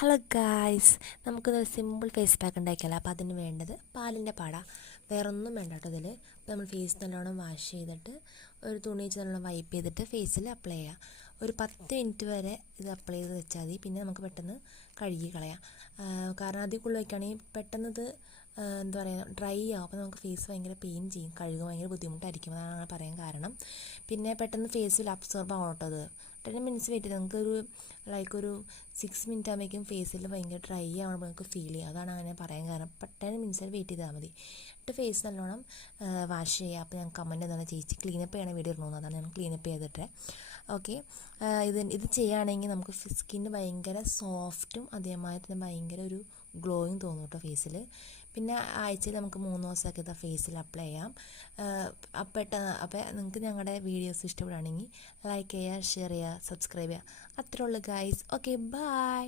Hello guys, നമുക്കൊരു simple face pack ഉണ്ടാക്കിയാലോ. അപ്പോൾ അതിന് വേണ്ടത് പാലിൻ്റെ പാട, വേറൊന്നും വേണ്ട കേട്ടോ ഇതിൽ. അപ്പോൾ നമ്മൾ ഫേസ് നല്ലോണം വാഷ് ചെയ്തിട്ട് ഒരു തുണി വെച്ച് നല്ലോണം വൈപ്പ് ചെയ്തിട്ട് ഫേസിൽ അപ്ലൈ ചെയ്യുക. ഒരു 10 മിനിറ്റ് വരെ ഇത് അപ്ലൈ ചെയ്ത് വെച്ചാൽ മതി. പിന്നെ നമുക്ക് പെട്ടെന്ന് കഴുകി കളയാം. കാരണം അതിൽ കൂടുതൽ വയ്ക്കുകയാണെങ്കിൽ പെട്ടെന്ന് ഇത് എന്താ പറയുക, ഡ്രൈ ആവും. അപ്പോൾ നമുക്ക് ഫേസ് ഭയങ്കര പെയിൻ ചെയ്യും, കഴുകുക ഭയങ്കര ബുദ്ധിമുട്ടായിരിക്കും. അതാണ് പറയാൻ കാരണം. പിന്നെ പെട്ടെന്ന് ഫേസിൽ അബ്സോർബ് ആവണം കേട്ടോ അത്. 10 മിനിറ്റ്സ് വെയിറ്റ് ചെയ്ത് നമുക്കൊരു ഒരു 6 മിനിറ്റ് ആകുമ്പോഴേക്കും ഫേസിൽ ഭയങ്കര ഡ്രൈ ആവുമ്പോൾ നമുക്ക് ഫീൽ ചെയ്യും. അതാണ് അങ്ങനെ പറയാൻ കാരണം. 10 മിനിറ്റ്സ് വെയിറ്റ് ചെയ്താൽ മതി. എന്നിട്ട് ഫേസ് നല്ലോണം വാഷ് ചെയ്യുക. അപ്പോൾ ഞാൻ കമൻറ്റ് എന്താണ്, ചേച്ചി ക്ലീനപ്പ് ചെയ്യണ വീഡിയോ ഇടണമെന്ന്. അതാണ് ഞാൻ ക്ലീനപ്പ് ചെയ്തിട്ട്. ഓക്കെ, ഇത് ചെയ്യുകയാണെങ്കിൽ നമുക്ക് സ്കിന്ന് ഭയങ്കര സോഫ്റ്റും അതേമാതിരി തന്നെ ഭയങ്കര ഒരു ഗ്ലോയിങ് തോന്നും കേട്ടോ ഫേസിൽ. പിന്നെ ആഴ്ചയിൽ നമുക്ക് 3 ദിവസമൊക്കെ ഇത് ഫേസിൽ അപ്ലൈ ചെയ്യാം. അപ്പോൾ നിങ്ങൾക്ക് ഞങ്ങളുടെ വീഡിയോസ് ഇഷ്ടപ്പെടുകയാണെങ്കിൽ ലൈക്ക് ചെയ്യുക, ഷെയർ ചെയ്യുക, സബ്സ്ക്രൈബ് ചെയ്യുക. അത്രേ ഉള്ളൂ ഗൈസ്. Okay, by.